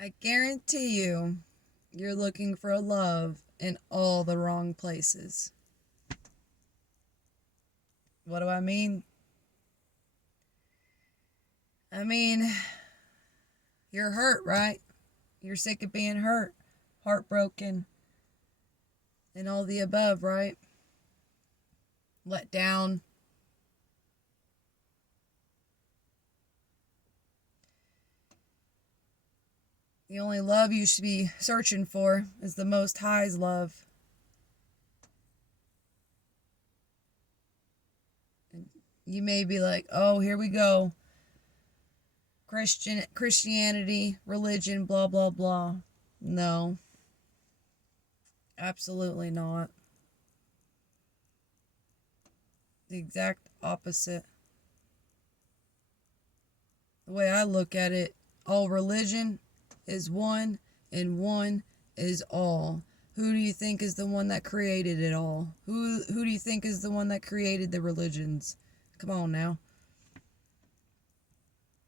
I guarantee you're looking for a love in all the wrong places. What do I mean? I mean, you're hurt, right? You're sick of being hurt, heartbroken, and all the above, right? Let down. The only love you should be searching for is the Most High's love. You may be like, oh, here we go. Christianity, religion, blah, blah, blah. No, absolutely not. The exact opposite. The way I look at it, all religion is one, and one is all. Who do you think is the one that created it all? Who do you think is the one that created the religions? Come on now.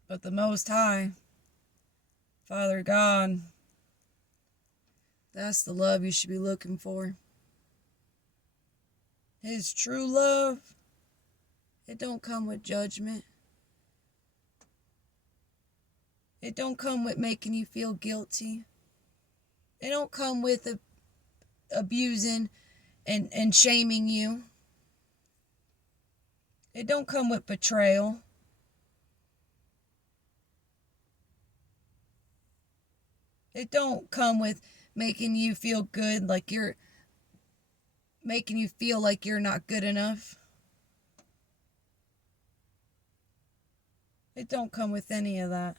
But the Most High, Father God, that's the love you should be looking for. His true love, it don't come with judgment. It don't come with making you feel guilty. It don't come with abusing and shaming you. It don't come with betrayal. It don't come with making you feel good, like you're making you feel like you're not good enough. It don't come with any of that.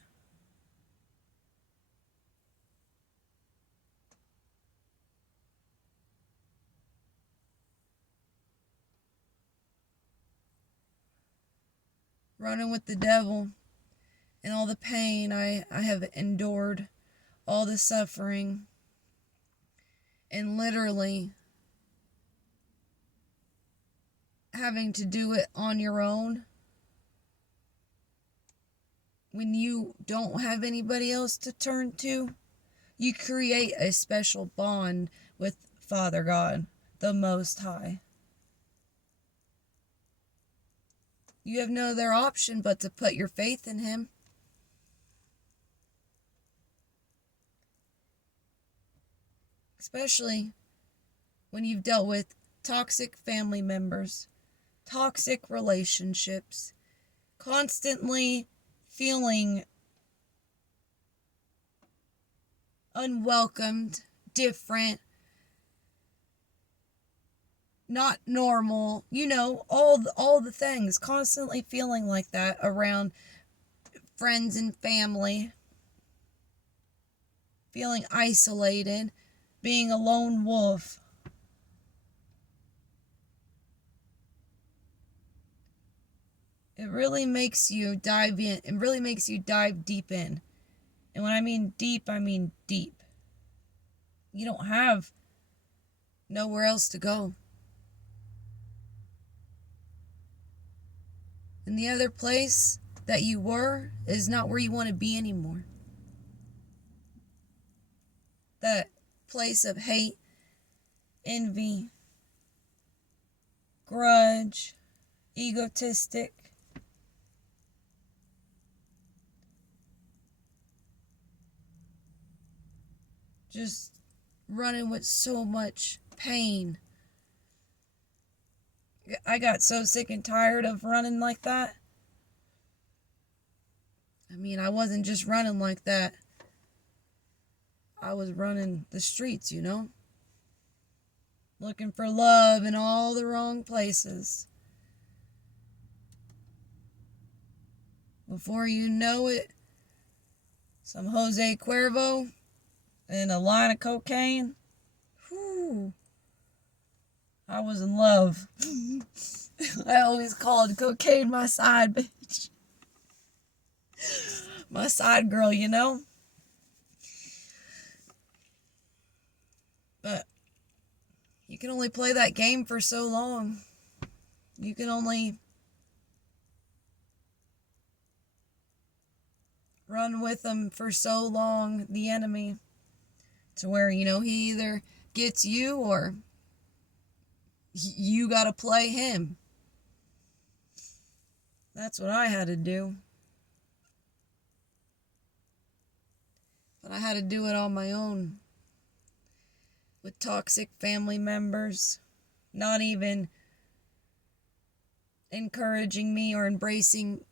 Running with the devil and all the pain I have endured, all the suffering, and literally having to do it on your own when you don't have anybody else to turn to. You create a special bond with Father God, the Most High. You have no other option but to put your faith in Him. Especially when you've dealt with toxic family members, toxic relationships, constantly feeling unwelcomed, different, not normal, all the things, constantly feeling like that around friends and family, feeling isolated, being a lone wolf. It really makes you dive in. It really makes you dive deep in. And when I mean deep, I mean deep. You don't have nowhere else to go. And the other place that you were is not where you want to be anymore. That place of hate, envy, grudge, egotistic. Just running with so much pain. I got so sick and tired of running like that. I mean, I wasn't just running like that. I was running the streets, looking for love in all the wrong places. Before you know it, some Jose Cuervo and a line of cocaine. Whew. I was in love. I always called cocaine my side bitch. My side girl, But you can only play that game for so long. You can only run with him for so long, the enemy, to where, he either gets you or you gotta play him. That's what I had to do. But I had to do it on my own. With toxic family members, not even encouraging me or embracing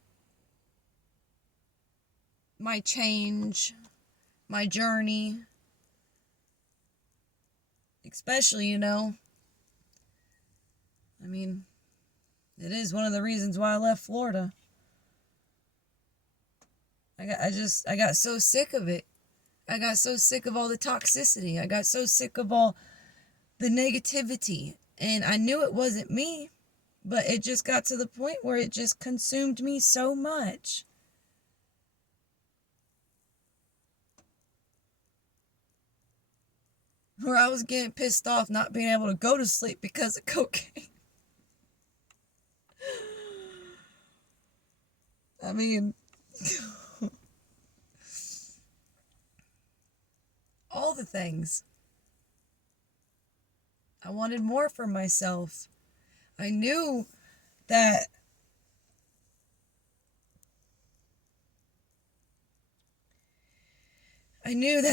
my change, my journey. Especially, it is one of the reasons why I left Florida. I got so sick of it. I got so sick of all the toxicity. I got so sick of all the negativity. And I knew it wasn't me, but it just got to the point where it just consumed me so much. Where I was getting pissed off not being able to go to sleep because of cocaine. All the things. I wanted more for myself. I knew that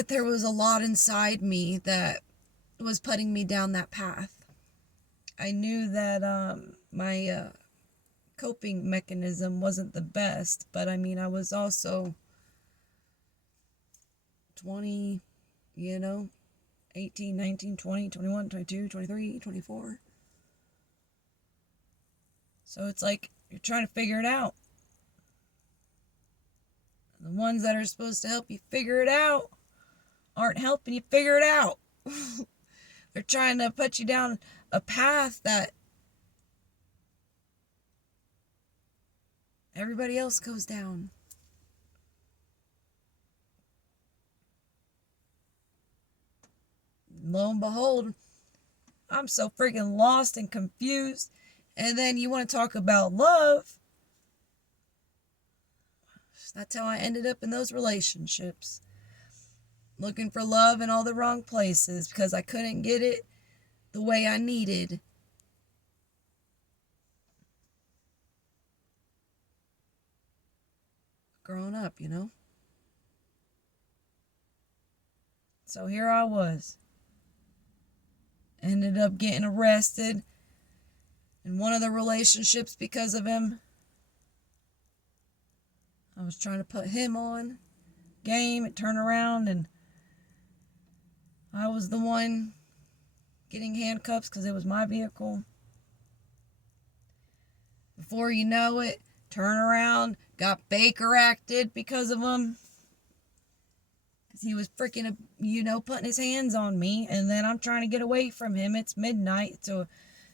there was a lot inside me that was putting me down that path. I knew that my coping mechanism wasn't the best, but I was also 20, 18, 19, 20, 21, 22, 23, 24. So it's like you're trying to figure it out. The ones that are supposed to help you figure it out aren't helping you figure it out. They're trying to put you down a path that everybody else goes down. Lo and behold, I'm so freaking lost and confused. And then you want to talk about love. That's how I ended up in those relationships. Looking for love in all the wrong places because I couldn't get it the way I needed. Growing up, So here I was. Ended up getting arrested in one of the relationships because of him. I was trying to put him on game and turn around, and I was the one getting handcuffs because it was my vehicle. Before you know it, turn around, got Baker acted because of him. Because he was freaking, putting his hands on me, and then I'm trying to get away from him. It's midnight. It's a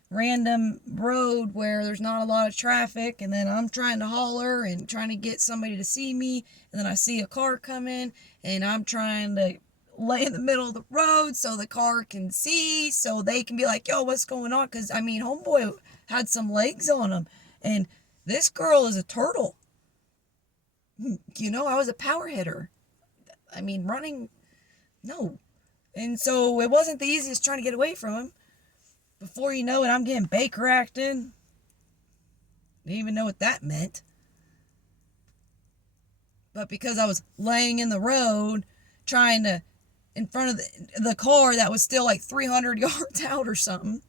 random road where there's not a lot of traffic, and then I'm trying to holler and trying to get somebody to see me, and then I see a car coming, and I'm trying to lay in the middle of the road so the car can see, so they can be like, yo, what's going on? Because, homeboy had some legs on him, and this girl is a turtle. I was a power hitter. Running, no. And so it wasn't the easiest trying to get away from him. Before you know it, I'm getting Baker acted. Didn't even know what that meant. But because I was laying in the road, trying to, in front of the car that was still like 300 yards out or something.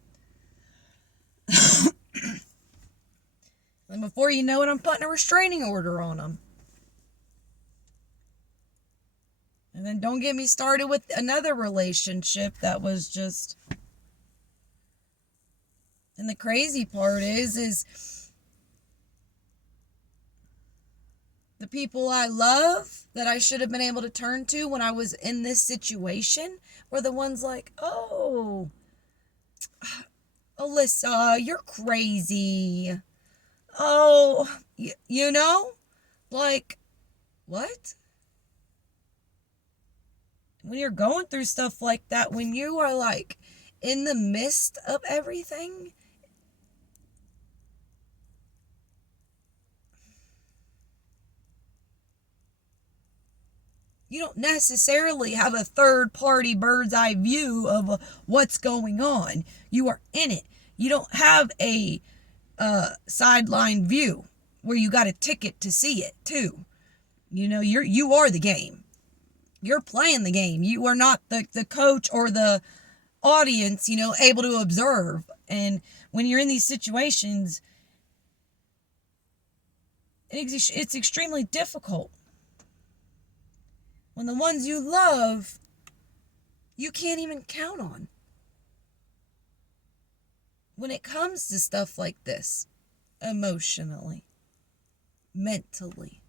And before you know it, I'm putting a restraining order on them. And then don't get me started with another relationship that was just... And the crazy part is the people I love that I should have been able to turn to when I was in this situation were the ones like, oh, Alyssa, you're crazy. Oh, like, what? When you're going through stuff like that, when you are like in the midst of everything, You don't necessarily have a third-party bird's-eye view of what's going on. You are in it. You don't have a sideline view where you got a ticket to see it too. You are the game. You're playing the game. You are not the coach or the audience, able to observe. And when you're in these situations, it's extremely difficult. When the ones you love, you can't even count on. When it comes to stuff like this, emotionally, mentally,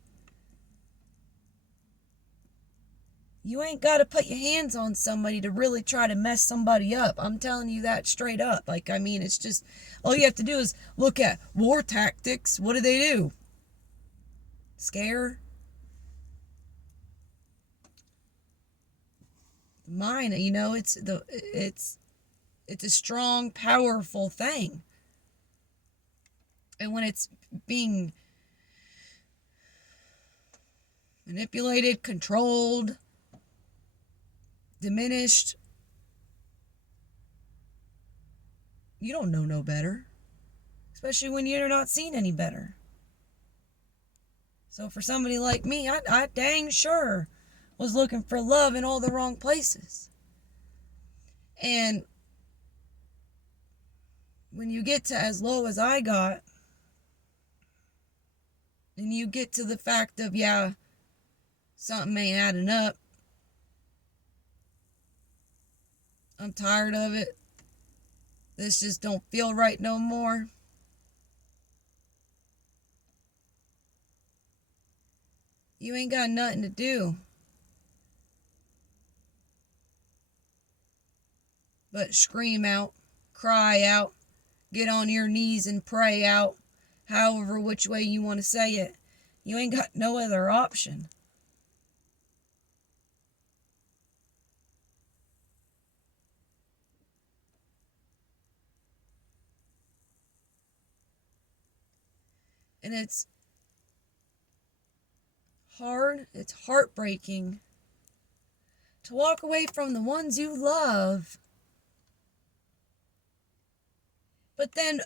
you ain't got to put your hands on somebody to really try to mess somebody up. I'm telling you that straight up. It's just, all you have to do is look at war tactics. What do? Scare? Mine, it's a strong, powerful thing. And when it's being manipulated, controlled, diminished, you don't know no better. Especially when you're not seeing any better. So for somebody like me, I dang sure was looking for love in all the wrong places. And when you get to as low as I got, and you get to the fact of, something ain't adding up, I'm tired of it, this just don't feel right no more, you ain't got nothing to do but scream out, cry out, get on your knees and pray out, however which way you want to say it. You ain't got no other option. And it's hard, it's heartbreaking to walk away from the ones you love. But then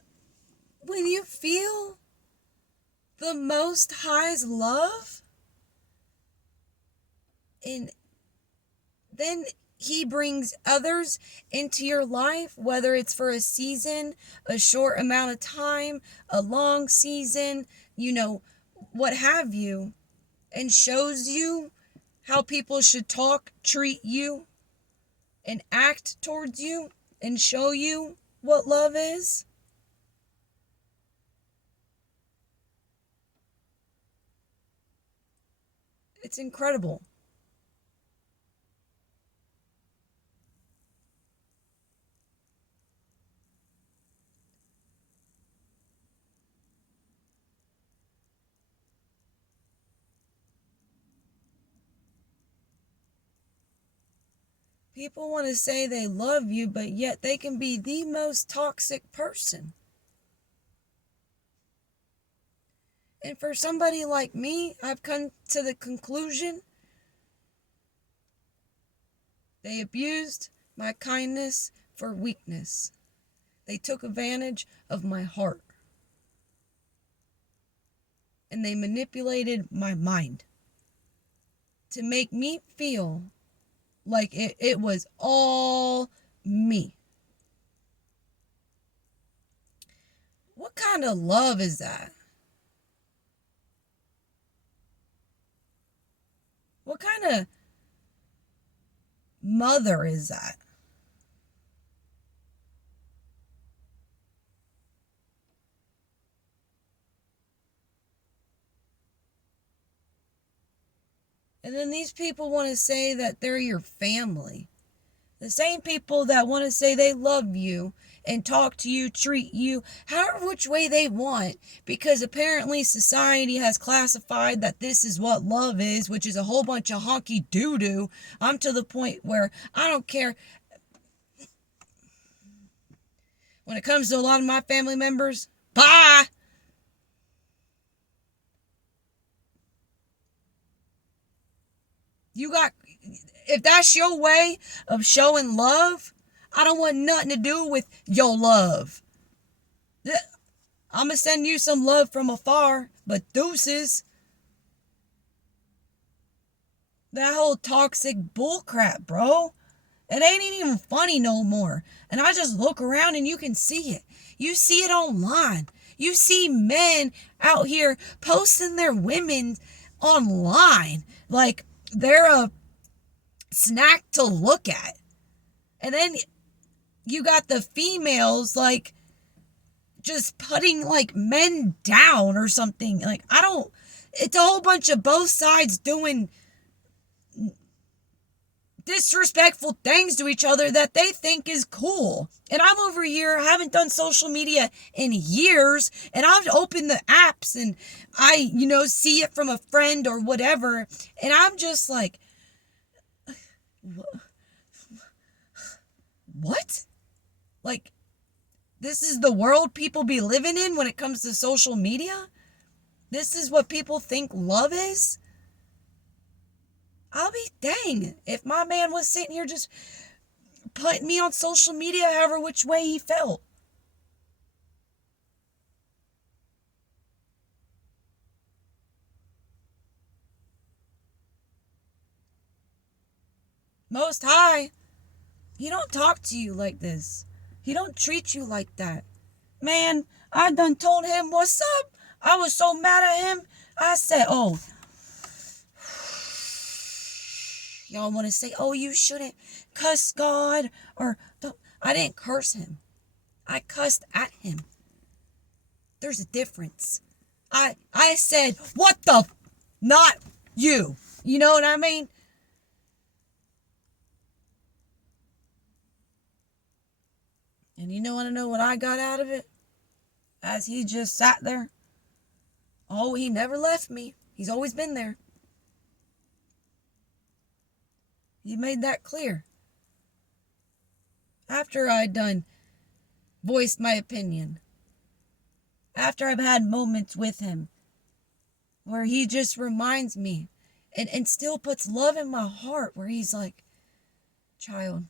when you feel the Most High's love, and then He brings others into your life, whether it's for a season, a short amount of time, a long season, what have you, and shows you how people should talk, treat you, and act towards you, and show you what love is. It's incredible. People want to say they love you, but yet they can be the most toxic person. And for somebody like me, I've come to the conclusion they abused my kindness for weakness. They took advantage of my heart. And they manipulated my mind to make me feel like it was all me. What kind of love is that? What kind of mother is that? And then these people want to say that they're your family. The same people that want to say they love you and talk to you, treat you, however which way they want, because apparently society has classified that this is what love is, which is a whole bunch of honky doo-doo. I'm to the point where I don't care. When it comes to a lot of my family members, bye! If that's your way of showing love, I don't want nothing to do with your love. I'm going to send you some love from afar, but deuces. That whole toxic bullcrap, bro. It ain't even funny no more. And I just look around and you can see it. You see it online. You see men out here posting their women online like they're a snack to look at. And then you got the females like just putting like men down or something. Like, it's a whole bunch of both sides doing disrespectful things to each other that they think is cool. And I'm over here, I haven't done social media in years, and I've opened the apps and I, see it from a friend or whatever, and I'm just like, what? Like, this is the world people be living in when it comes to social media? This is what people think love is? I'll be dang if my man was sitting here just putting me on social media however which way he felt. Most High, he don't talk to you like this. He don't treat you like that. Man, I done told him what's up. I was so mad at him. I said, oh, y'all want to say, oh, you shouldn't cuss God or don't. I didn't curse him. I cussed at him. There's a difference. I said, what the not you. You know what I mean? And you want to know what I got out of it? As he just sat there. Oh, he never left me. He's always been there. He made that clear. After I'd done voiced my opinion. After I've had moments with him. Where he just reminds me. And still puts love in my heart. Where he's like, child,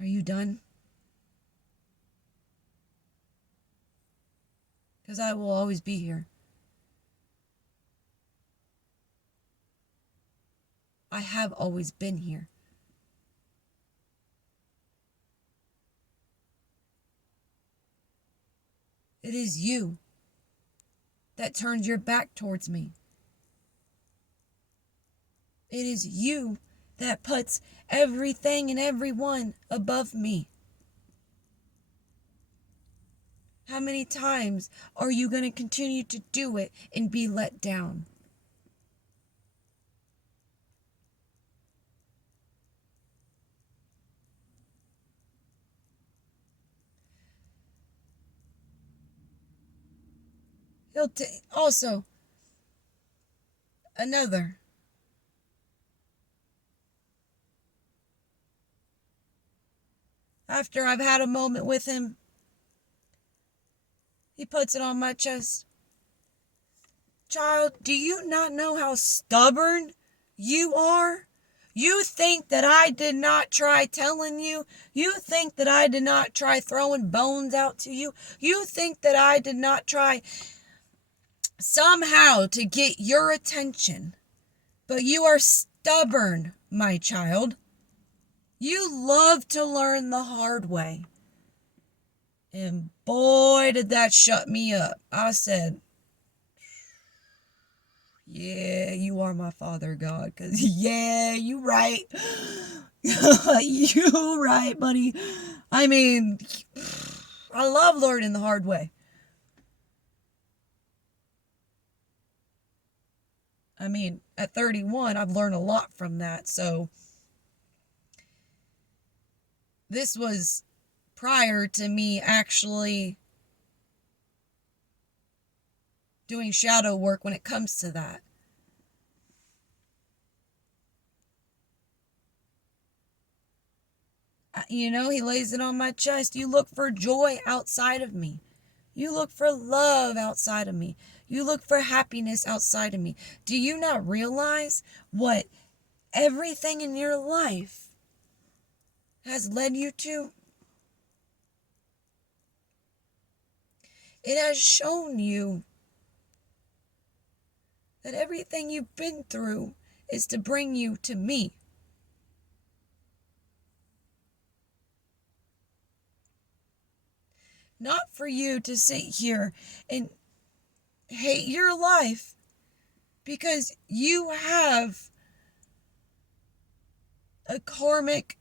are you done? Because I will always be here. I have always been here. It is you that turns your back towards me. It is you that puts everything and everyone above me. How many times are you going to continue to do it and be let down? Also, another. After I've had a moment with him, he puts it on my chest. Child, do you not know how stubborn you are? You think that I did not try telling you? You think that I did not try throwing bones out to you? You think that I did not try somehow to get your attention? But you are stubborn, my child. You love to learn the hard way. And boy, did that shut me up. I said, yeah, you are my Father God. Because, yeah, you right. You right, buddy. I mean, I love learning the hard way. I mean, at 31, I've learned a lot from that. So, this was prior to me actually doing shadow work when it comes to that. He lays it on my chest. You look for joy outside of me. You look for love outside of me. You look for happiness outside of me. Do you not realize what everything in your life has led you to? It has shown you that everything you've been through is to bring you to me. Not for you to sit here and hate your life because you have a karmic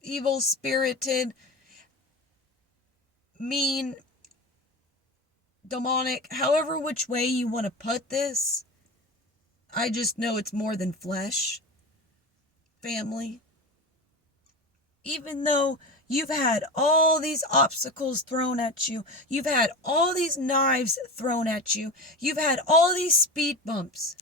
evil-spirited, mean, demonic, however which way you want to put this. I just know it's more than flesh. Family. Even though you've had all these obstacles thrown at you, you've had all these knives thrown at you, you've had all these speed bumps.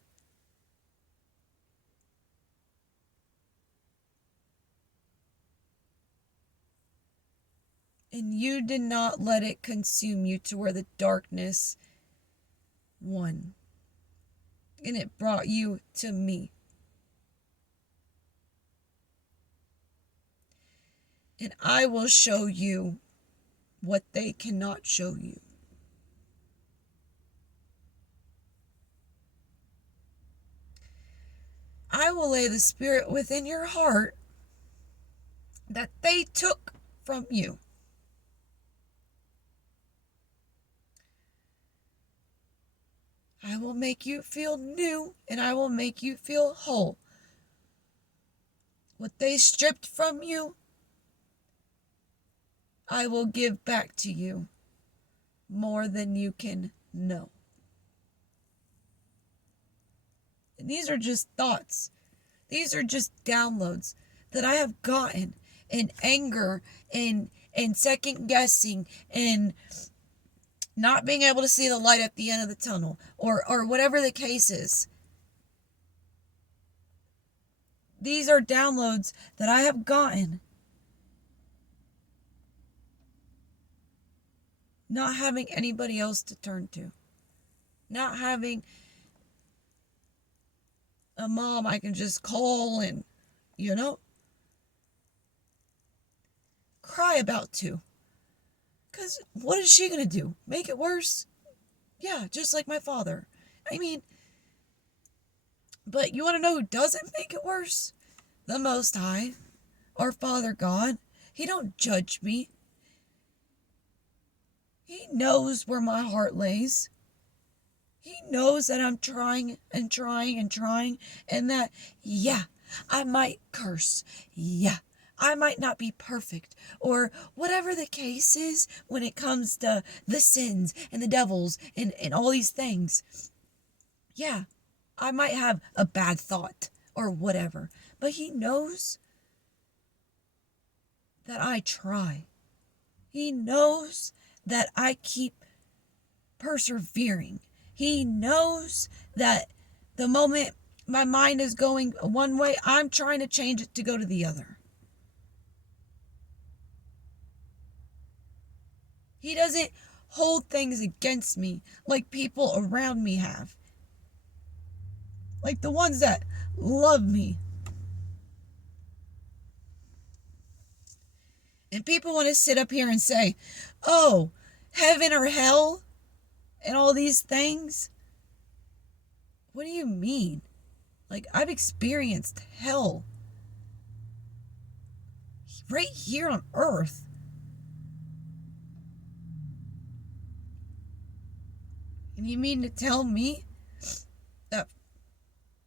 And you did not let it consume you to where the darkness won. And it brought you to me. And I will show you what they cannot show you. I will lay the spirit within your heart that they took from you. I will make you feel new, and I will make you feel whole. What they stripped from you, I will give back to you more than you can know. And these are just thoughts. These are just downloads that I have gotten in anger and second guessing and not being able to see the light at the end of the tunnel, or whatever the case is. These are downloads that I have gotten not having anybody else to turn to. Not having a mom I can just call and, cry about too. Because what is she going to do? Make it worse? Yeah, just like my father. I mean, but you want to know who doesn't make it worse? The Most High, our Father God. He don't judge me. He knows where my heart lays. He knows that I'm trying and trying and trying, and that, yeah, I might curse. Yeah, I might not be perfect, or whatever the case is when it comes to the sins and the devils and all these things. Yeah, I might have a bad thought or whatever, but he knows that I try. He knows that I keep persevering. He knows that the moment my mind is going one way, I'm trying to change it to go to the other. He doesn't hold things against me like people around me have. Like the ones that love me. And people want to sit up here and say, oh, heaven or hell and all these things. What do you mean? Like, I've experienced hell right here on earth. And you mean to tell me that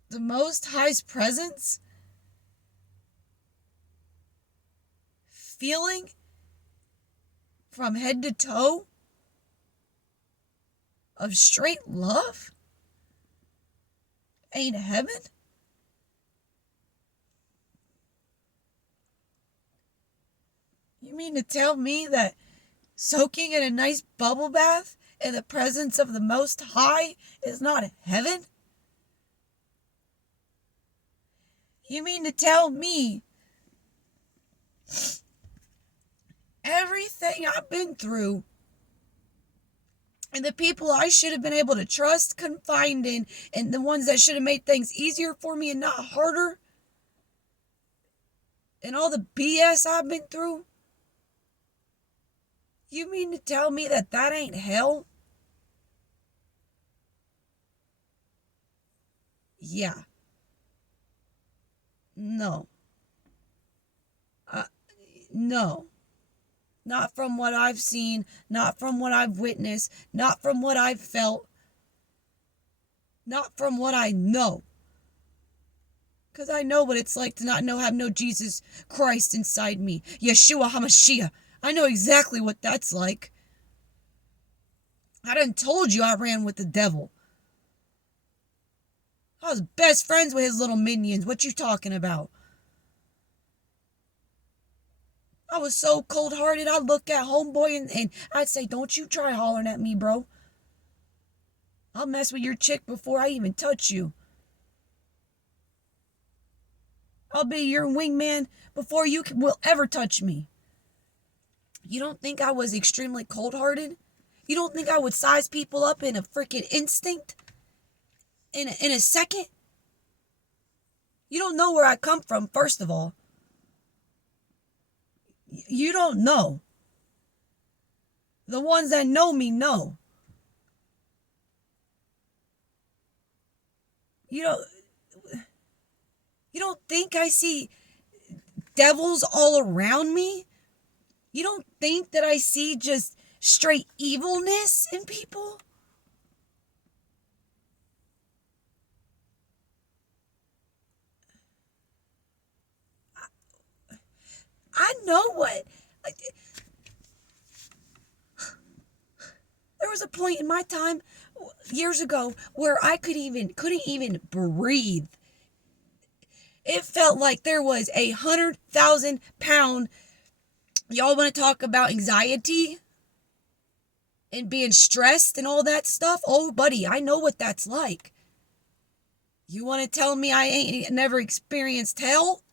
the Most High's presence, feeling from head to toe of straight love, ain't heaven? You mean to tell me that soaking in a nice bubble bath in the presence of the Most High is not heaven? You mean to tell me everything I've been through and the people I should have been able to trust, confide in, and the ones that should have made things easier for me and not harder, and all the BS I've been through? You mean to tell me that that ain't hell? Yeah. No. Uh, no. Not from what I've seen, not from what I've witnessed, not from what I've felt, not from what I know. Because I know what it's like to not have no Jesus Christ inside me. Yeshua HaMashiach. I know exactly what that's like. I done told you I ran with the devil. I was best friends with his little minions. What you talking about? I was so cold-hearted, I'd look at homeboy and I'd say, don't you try hollering at me, bro. I'll mess with your chick before I even touch you. I'll be your wingman before you will ever touch me. You don't think I was extremely cold-hearted? You don't think I would size people up in a freaking instinct? In a second? You don't know where I come from, first of all. You don't know. The ones that know me know. You don't think I see devils all around me? You don't think that I see just straight evilness in people? I know what. There was a point in my time years ago where I couldn't even breathe. It felt like there was 100,000-pound. Y'all want to talk about anxiety and being stressed and all that stuff? Oh, buddy, I know what that's like. You want to tell me I ain't never experienced hell?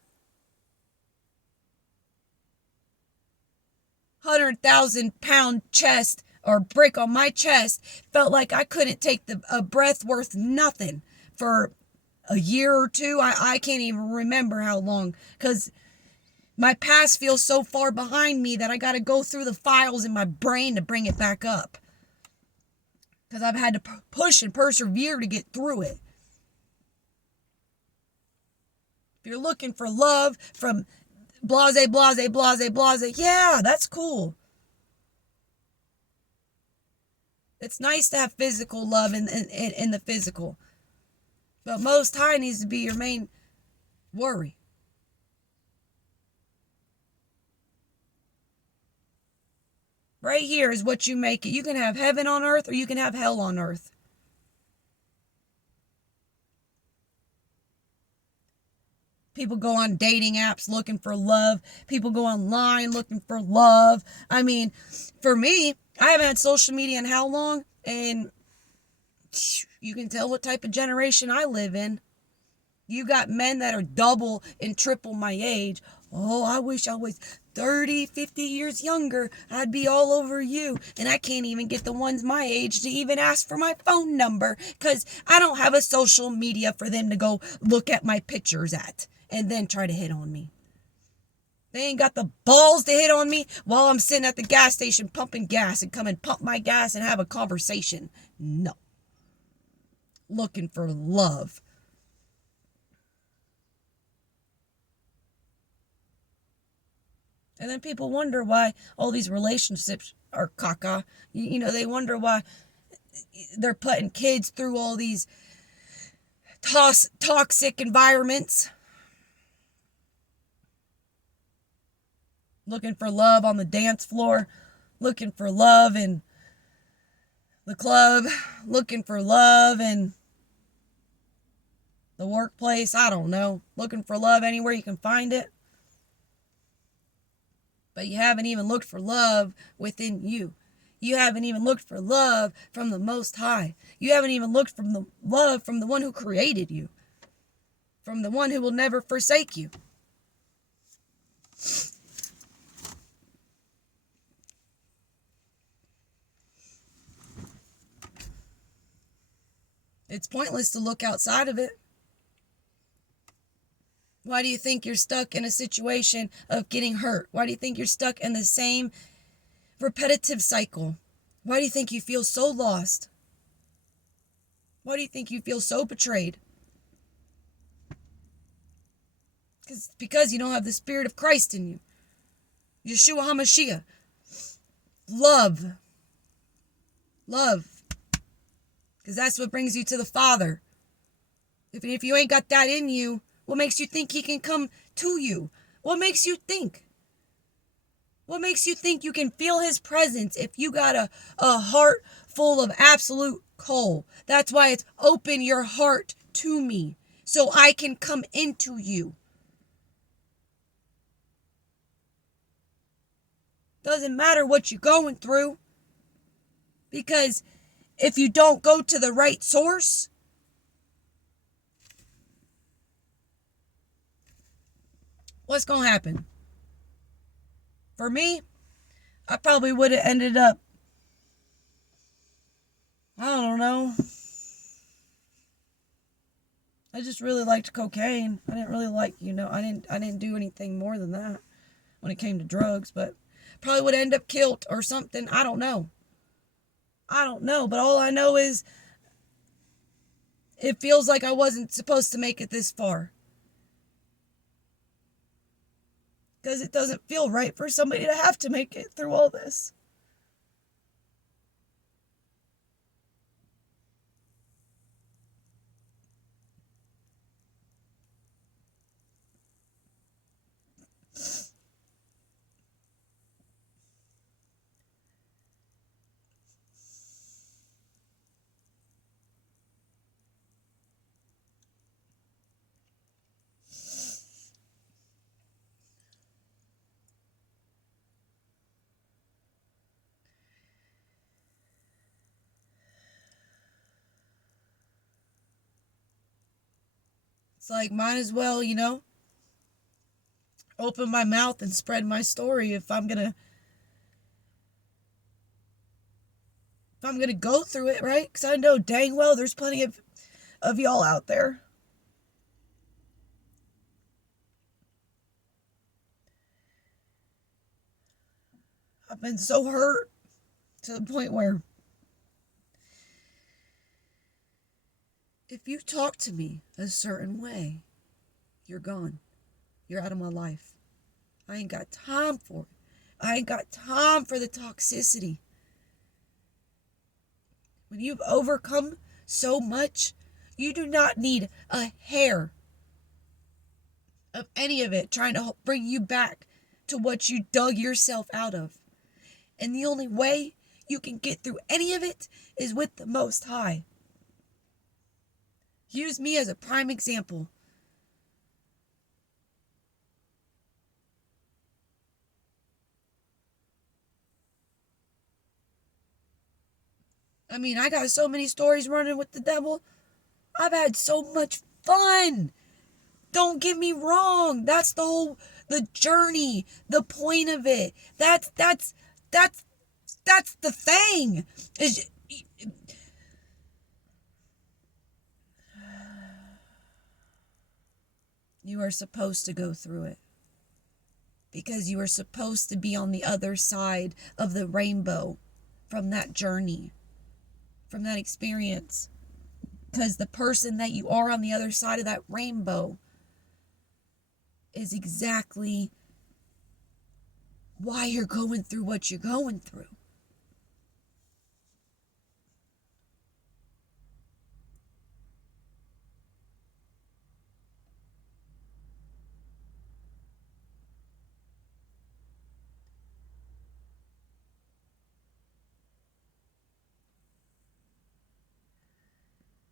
100,000-pound chest or brick on my chest felt like I couldn't take a breath worth nothing for a year or two. I can't even remember how long, because my past feels so far behind me that I got to go through the files in my brain to bring it back up, because I've had to push and persevere to get through it. If you're looking for love from blase, blase, blase, blase, yeah, that's cool. It's nice to have physical love in the physical. But Most High needs to be your main worry. Right here is what you make it. You can have heaven on earth or you can have hell on earth. People go on dating apps looking for love. People go online looking for love. I mean, for me, I haven't had social media in how long? And you can tell what type of generation I live in. You got men that are double and triple my age. Oh, I wish I was 30, 50 years younger. I'd be all over you. And I can't even get the ones my age to even ask for my phone number, because I don't have a social media for them to go look at my pictures at and then try to hit on me. They ain't got the balls to hit on me while I'm sitting at the gas station pumping gas and come and pump my gas and have a conversation. No. Looking for love. And then people wonder why all these relationships are caca. You know, they wonder why they're putting kids through all these toxic environments. Looking for love on the dance floor. Looking for love in the club. Looking for love in the workplace. I don't know. Looking for love anywhere you can find it. But you haven't even looked for love within you. You haven't even looked for love from the Most High. You haven't even looked for the love from the one who created you. from the one who will never forsake you. It's pointless to look outside of it. Why do you think you're stuck in a situation of getting hurt? Why do you think you're stuck in the same repetitive cycle? Why do you think you feel so lost? Why do you think you feel so betrayed? Because you don't have the Spirit of Christ in you. Yeshua HaMashiach. Love. Love. Because that's what brings you to the Father. If you ain't got that in you, what makes you think he can come to you? What makes you think? What makes you think you can feel his presence if you got a heart full of absolute coal? That's why it's open your heart to me so I can come into you. Doesn't matter what you're going through. Because if you don't go to the right source, what's going to happen? For me, I probably would have ended up, I don't know. I just really liked cocaine. I didn't really like, I didn't do anything more than that when it came to drugs, but probably would end up killed or something. I don't know. But all I know is it feels like I wasn't supposed to make it this far. Because it doesn't feel right for somebody to have to make it through all this. It's like, might as well, open my mouth and spread my story if I'm gonna go through it, right? Because I know dang well there's plenty of y'all out there. I've been so hurt to the point where if you talk to me a certain way, you're gone. You're out of my life. I ain't got time for it. I ain't got time for the toxicity. When you've overcome so much, you do not need a hair of any of it trying to bring you back to what you dug yourself out of. And the only way you can get through any of it is with the Most High. Use me as a prime example. I mean, I got so many stories running with the devil. I've had so much fun. Don't get me wrong. That's the journey, the point of it. That's the thing. You are supposed to go through it. Because you are supposed to be on the other side of the rainbow from that journey, from that experience. Because the person that you are on the other side of that rainbow is exactly why you're going through what you're going through.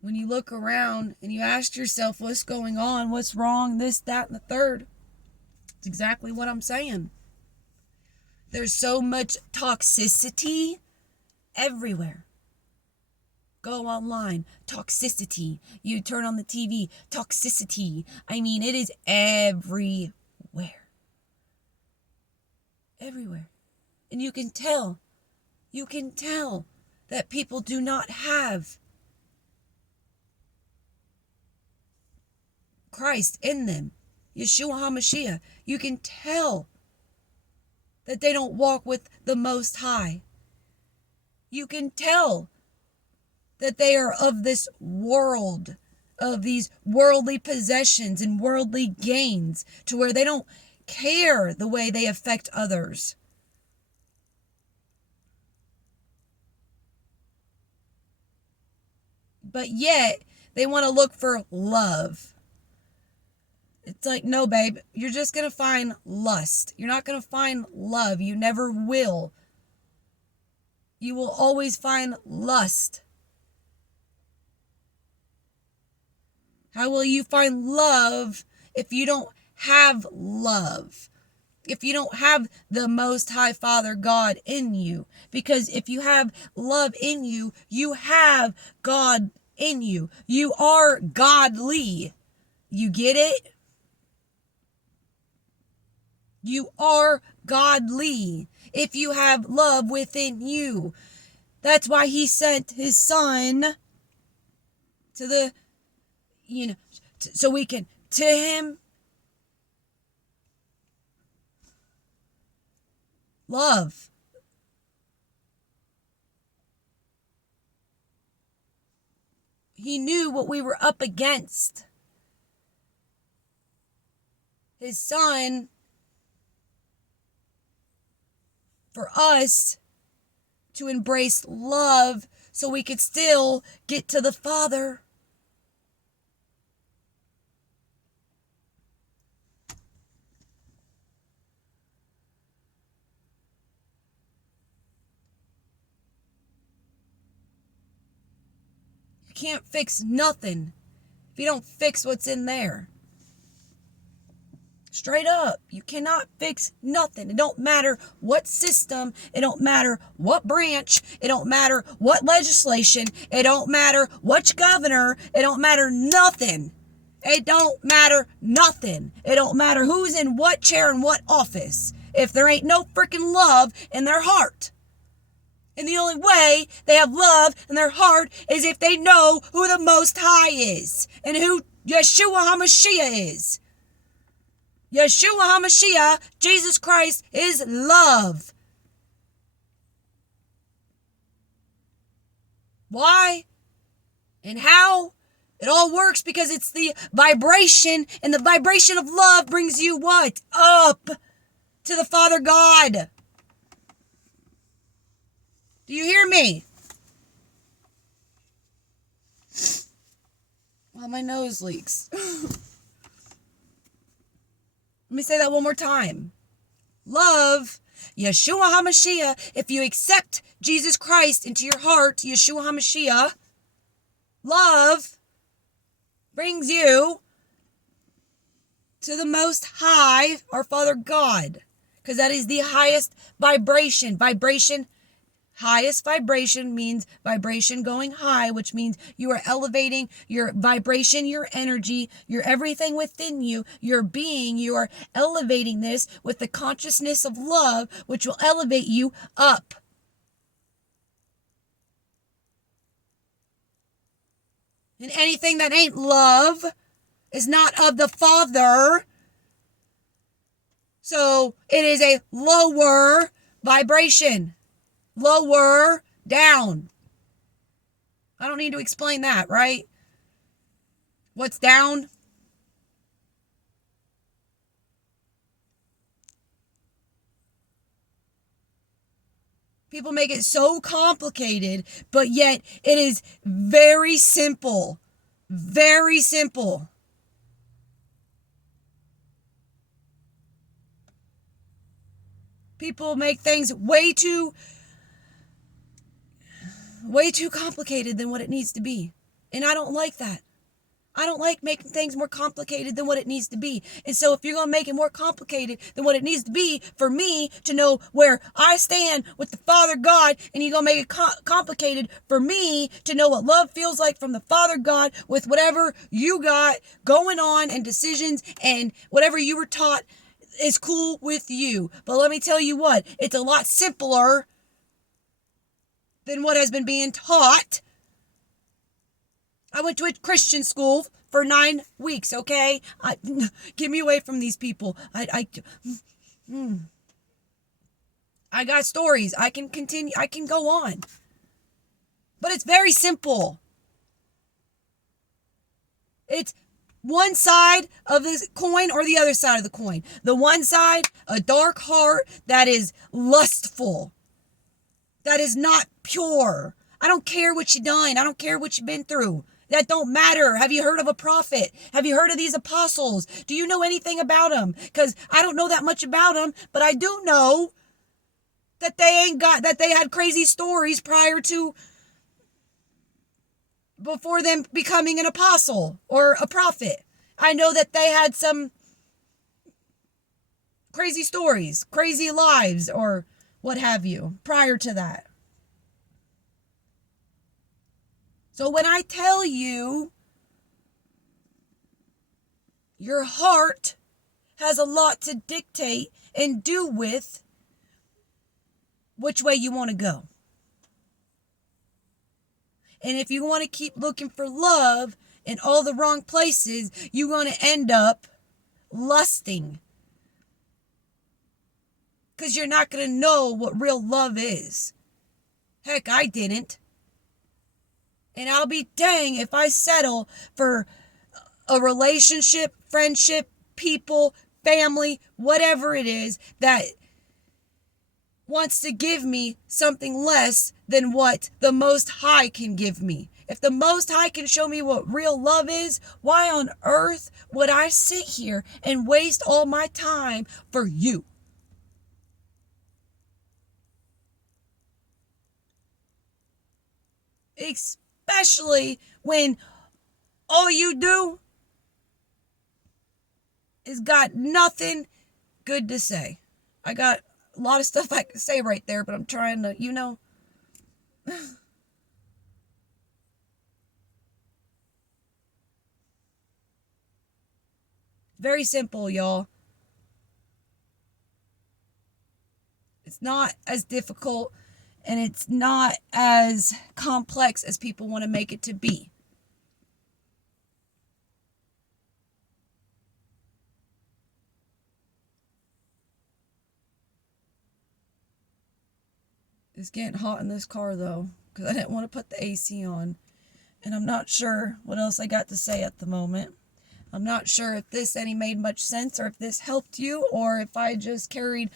When you look around and you ask yourself what's going on, what's wrong, this, that, and the third, it's exactly what I'm saying. There's so much toxicity everywhere. go online, toxicity. You turn on the TV, toxicity. I mean, it is everywhere. Everywhere. And you can tell that people do not have Christ in them. Yeshua HaMashiach. You can tell that they don't walk with the Most High. You can tell that they are of this world, of these worldly possessions and worldly gains, to where they don't care the way they affect others. But yet, they want to look for love. It's like, no, babe, you're just going to find lust. You're not going to find love. You never will. You will always find lust. How will you find love if you don't have love? If you don't have the Most High Father God in you? Because if you have love in you, you have God in you. You are godly. You get it? You are godly if you have love within you. That's why he sent his son to the, so we can, to him, love. He knew what we were up against. His son, for us to embrace love so we could still get to the Father. You can't fix nothing if you don't fix what's in there. Straight up, you cannot fix nothing. It don't matter what system, it don't matter what branch, it don't matter what legislation, it don't matter which governor, it don't matter nothing. It don't matter nothing. It don't matter who's in what chair and what office if there ain't no freaking love in their heart. And the only way they have love in their heart is if they know who the Most High is and who Yeshua HaMashiach is. Yeshua HaMashiach, Jesus Christ, is love. Why and how? It all works because it's the vibration, and the vibration of love brings you what? Up to the Father God. Do you hear me? Well, my nose leaks. Let me say that one more time. Love, Yeshua HaMashiach, if you accept Jesus Christ into your heart, Yeshua HaMashiach, love brings you to the Most High, our Father God, because that is the highest vibration. Highest vibration means vibration going high, which means you are elevating your vibration, your energy, your everything within you, your being. You are elevating this with the consciousness of love, which will elevate you up. And anything that ain't love is not of the Father. So it is a lower vibration. Lower down. I don't need to explain that, right? What's down? People make it so complicated, but yet it is very simple. Very simple. People make things way too complicated than what it needs to be. And I don't like that. I don't like making things more complicated than what it needs to be. And so if you're going to make it more complicated than what it needs to be for me to know where I stand with the Father God, and you're going to make it complicated for me to know what love feels like from the Father God with whatever you got going on and decisions and whatever you were taught is cool with you. But let me tell you what, it's a lot simpler than what has been being taught. I went to a Christian school for 9 weeks, okay? Get me away from these people. I got stories. I can continue. I can go on. But it's very simple. It's one side of the coin or the other side of the coin. The one side, a dark heart that is lustful, that is not pure. I don't care what you've done. I don't care what you've been through. That don't matter. Have you heard of a prophet? Have you heard of these apostles? Do you know anything about them? Because I don't know that much about them, but I do know that they had crazy stories before them becoming an apostle or a prophet. I know that they had some crazy stories, crazy lives, or what have you, prior to that. So when I tell you, your heart has a lot to dictate and do with which way you want to go. And if you want to keep looking for love in all the wrong places, you're going to end up lusting. Because you're not going to know what real love is. Heck, I didn't. And I'll be dang if I settle for a relationship, friendship, people, family, whatever it is that wants to give me something less than what the Most High can give me. If the Most High can show me what real love is, why on earth would I sit here and waste all my time for you? Especially when all you do is got nothing good to say. I got a lot of stuff I can say right there, but I'm trying to, Very simple, y'all. It's not as difficult and it's not as complex as people want to make it to be. It's getting hot in this car though, because I didn't want to put the AC on. And I'm not sure what else I got to say at the moment. I'm not sure if this made much sense or if this helped you or if I just carried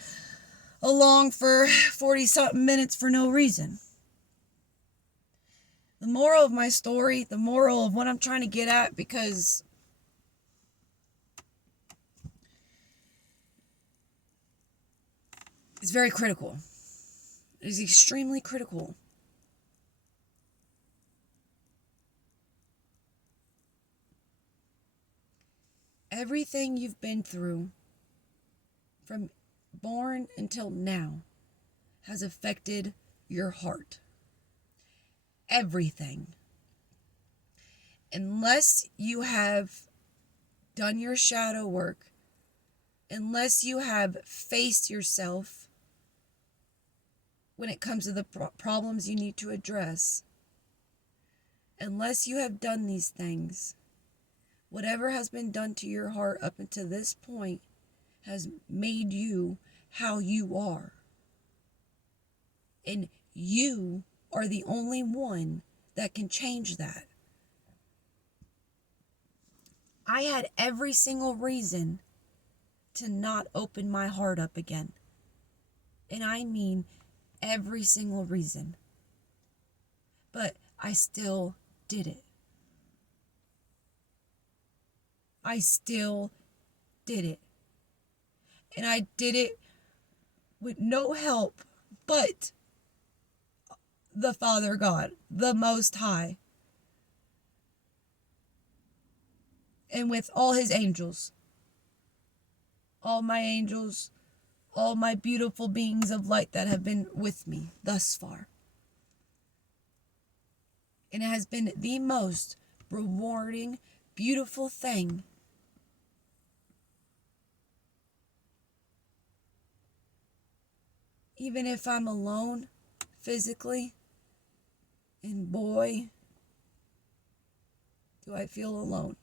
along for 40-something minutes for no reason. The moral of my story, the moral of what I'm trying to get at, because it's very critical. It is extremely critical. Everything you've been through from born until now has affected your heart. Everything. Unless you have done your shadow work, unless you have faced yourself when it comes to the problems you need to address, unless you have done these things, whatever has been done to your heart up until this point has made you how you are. And you are the only one that can change that. I had every single reason to not open my heart up again. And I mean every single reason. But I still did it. I still did it. And I did it with no help but the Father God, the Most High. and with all his angels, all my angels, all my beautiful beings of light that have been with me thus far. And it has been the most rewarding, beautiful thing. Even if I'm alone physically, and boy, do I feel alone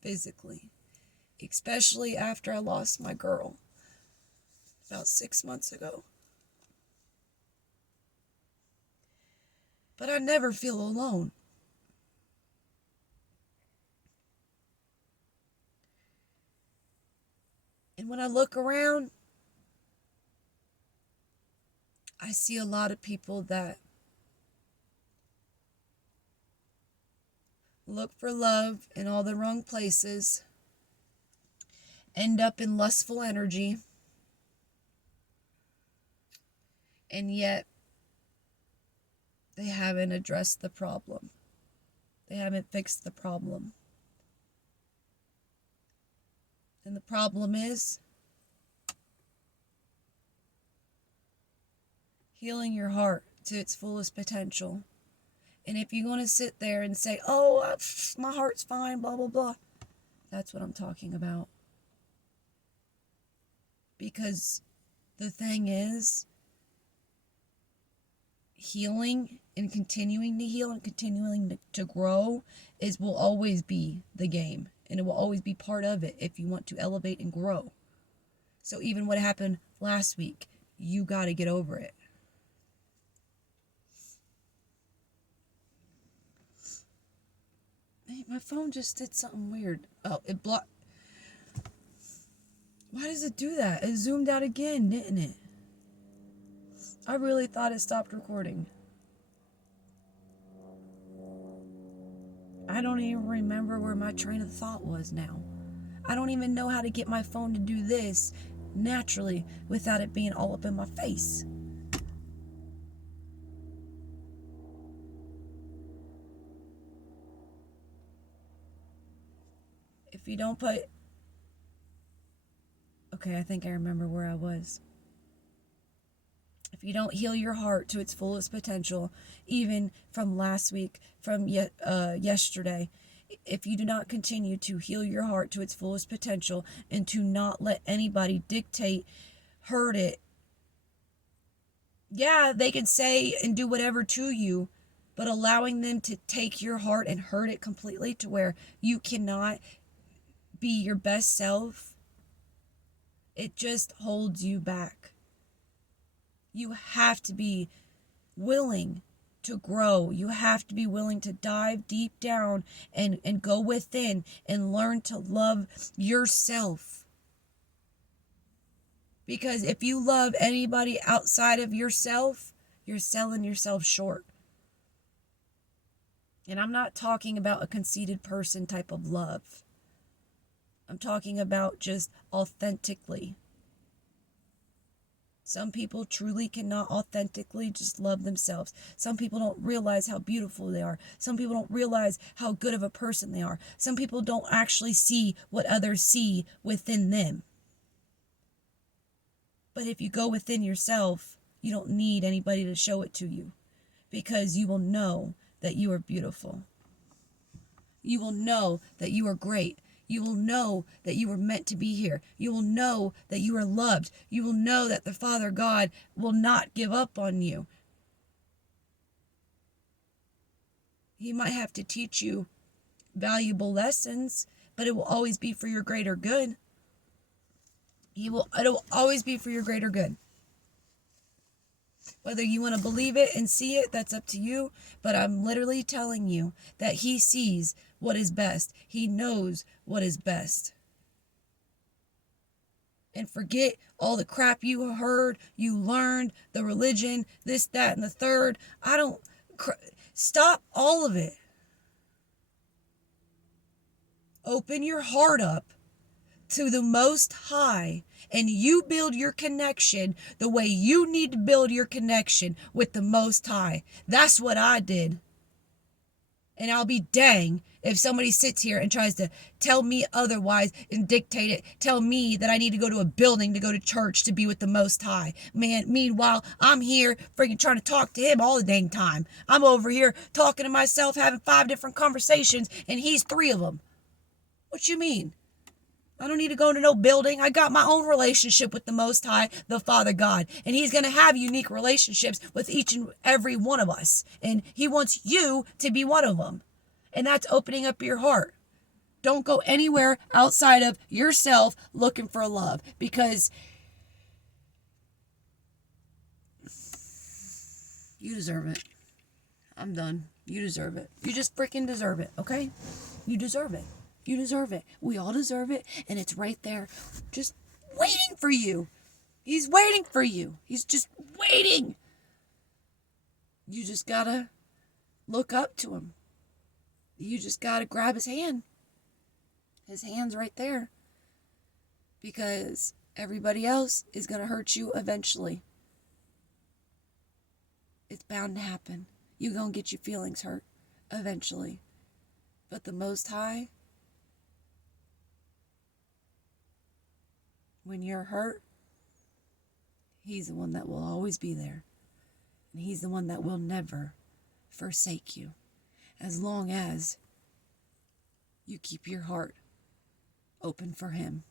physically. Especially after I lost my girl about 6 months ago. But I never feel alone. And when I look around, I see a lot of people that look for love in all the wrong places, end up in lustful energy, and yet they haven't addressed the problem. They haven't fixed the problem. And the problem is healing your heart to its fullest potential. And if you're going to sit there and say, oh, my heart's fine, blah, blah, blah, that's what I'm talking about. Because the thing is, healing and continuing to heal and continuing to grow will always be the game. And it will always be part of it if you want to elevate and grow. So even what happened last week, you got to get over it. Hey, my phone just did something weird. Oh, it blocked. Why does it do that? It zoomed out again, didn't it? I really thought it stopped recording. I don't even remember where my train of thought was now. I don't even know how to get my phone to do this naturally without it being all up in my face. If you don't put... Okay, I think I remember where I was. If you don't heal your heart to its fullest potential, even from last week, from yesterday, if you do not continue to heal your heart to its fullest potential and to not let anybody dictate, hurt it, yeah, they can say and do whatever to you, but allowing them to take your heart and hurt it completely to where you cannot be your best self, it just holds you back. You have to be willing to grow. You have to be willing to dive deep down and go within and learn to love yourself. Because if you love anybody outside of yourself, you're selling yourself short. And I'm not talking about a conceited person type of love. I'm talking about just authentically. Some people truly cannot authentically just love themselves. Some people don't realize how beautiful they are. Some people don't realize how good of a person they are. Some people don't actually see what others see within them. But if you go within yourself, you don't need anybody to show it to you, because you will know that you are beautiful. You will know that you are great. You will know that you were meant to be here. You will know that you are loved. You will know that the Father God will not give up on you. He might have to teach you valuable lessons, but it will always be for your greater good. It will always be for your greater good. Whether you want to believe it and see it, that's up to you. But I'm literally telling you that He sees what is best. He knows what is best. And forget all the crap you heard, you learned, the religion, this, that, and the third. Stop all of it. Open your heart up to the Most High, and you build your connection the way you need to build your connection with the Most High. That's what I did. And I'll be dang if somebody sits here and tries to tell me otherwise and dictate it, tell me that I need to go to a building to go to church to be with the Most High. Man, meanwhile, I'm here freaking trying to talk to him all the dang time. I'm over here talking to myself, having 5 different conversations, and he's 3 of them. What you mean? I don't need to go to no building. I got my own relationship with the Most High, the Father God. And he's going to have unique relationships with each and every one of us. And he wants you to be one of them. And that's opening up your heart. Don't go anywhere outside of yourself looking for love. Because you deserve it. I'm done. You deserve it. You just freaking deserve it, okay? You deserve it. You deserve it. We all deserve it, and it's right there, just waiting for you. He's waiting for you. He's just waiting. You just gotta look up to him. You just gotta grab his hand. His hand's right there. Because everybody else is gonna hurt you eventually. It's bound to happen. You're gonna get your feelings hurt eventually. But the Most High, when you're hurt, he's the one that will always be there. And he's the one that will never forsake you. As long as you keep your heart open for him.